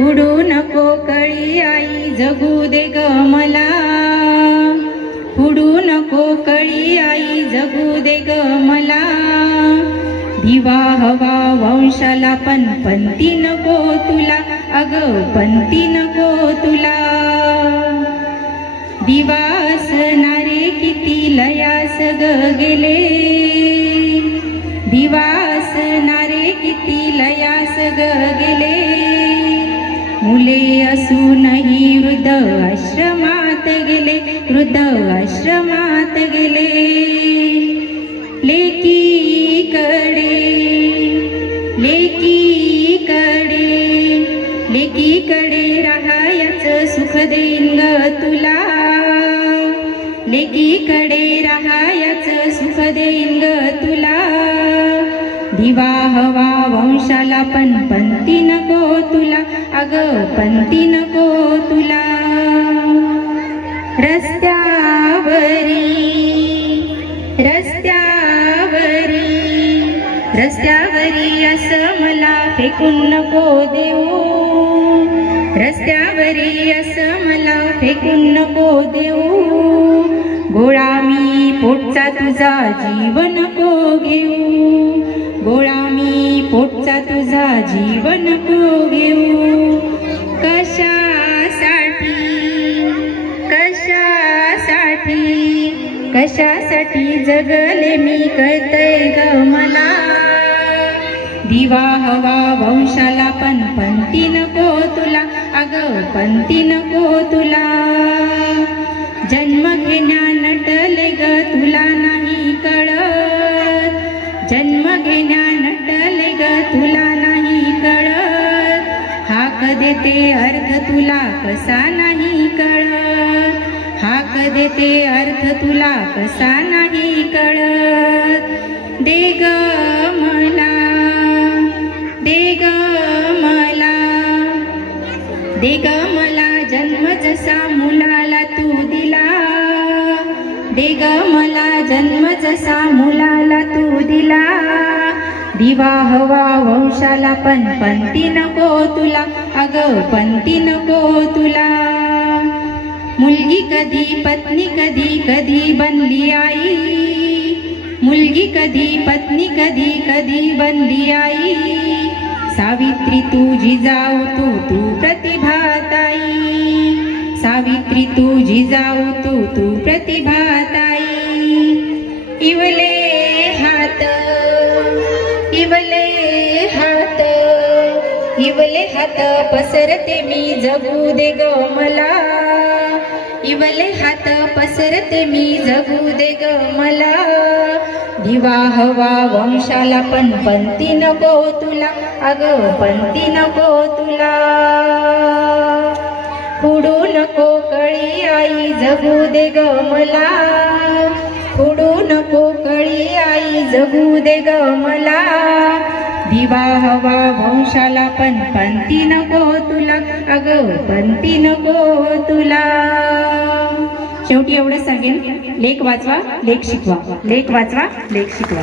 पुढू नको कळी आई जगू दे ग मला, पुढू नको कळी आई जगू दे ग मला। दिवा हवा वंशाला पण पंती नको तुला, अग पंती नको तुला। दिवा असणारे किती लयास ग गेले, दिवा असणारे किती लयास ग गेले। मुले असूनही वृद्ध आश्रमात गेले, वृद्ध आश्रमात गेले। लेकीकडे लेकीकडे लेकीकडे राहायचं सुख देईन ग तुला, लेकीकडे राहायचं सुख देईन ग तुला। दिवा हवा वंशाला पण पंती नको तुला, अग पंती नको तुला। रस्त्यावरी रस्त्यावरी रस्त्यावरी असं मला फेकून नको देऊ, रस्त्यावरी असं मला फेकून नको देऊ। गोळा मी पोटचा तुझा जीव नको घेऊ, गोळा मी पोटचा तुझा जीव नको घेऊ। कशासाठी कशासाठी कशासाठी जगले मी कळतंय ग मला। दिवा हवा वंशाला पण पंती नको तुला, अग पंती नको तुला। जन्म घेण्या नटले ग तुला नाही कळत, जन्म घेण्या नटले ग तुला नाही कळत। हाक देते अर्थ तुला कसा नाही कळत, हाक देते अर्थ तुला कसा नाही कळत। दे ग मला दे ग मला दे ग मला जन्म जसा मुलाला तू दिला, दे ग मला जन्म जसा मुलाला तू दिला। दिवा हवा वंशाला पण पंती नको तुला, अग पंती नको तुला। मुलगी कधी पत्नी कधी कधी बनली आई, मुलगी कधी पत्नी कधी कधी बनली आई। सावित्री तू जिजाऊ तू प्रतिभाताई, सावित्री तू जिजाऊ तू प्रतिभाताई। इवले हात इवले हात इवले हात पसरते मी जगू दे ग मला, इवले हात पसरते मी जगू दे ग मला। दिवा हवा वंशाला पण पंती नको तुला, अग पंती नको तुला। पुढू नको कळी आई जगू दे ग मला, पुढू नको कळी आई जगू दे ग मला। दिवा हवा वंशाला पण पंती नको तुला, अग पंती नको तुला। शेवटी एवढं सांगेन, लेख वाचवा लेख शिकवा, लेख वाचवा लेख शिकवा।